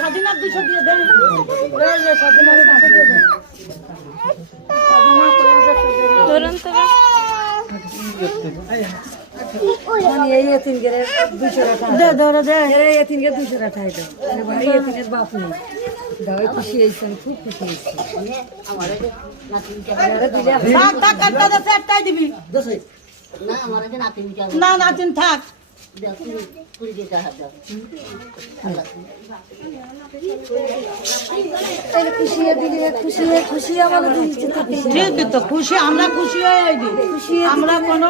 স্বাধীনার 200 দিয়ে দেন, স্বাধীনার 200 দিয়ে দেন। ধরুন তো এই তিন গেরে 200 টাকা দে ধরে দে, এই তিন গেরে 200 টাকা দাও। আরে ভাই এই তিনের বাপ নেই, দাও খুশি হইছি, আমি খুব খুশি হইছি। আমারে নাতিন কে দিলে টাকা কাটটা দে, সেটটাই দিবি দোসই না, আমারে নাতিন কে না, নাতিন থাক পুরি দিয়ে টাকা দাও। খুশি দিলে খুশি, খুশি আমাদের দিচ্ছে, ঠিক তো খুশি, আমরা খুশি হয়ে যাই, খুশি আমরা কোনো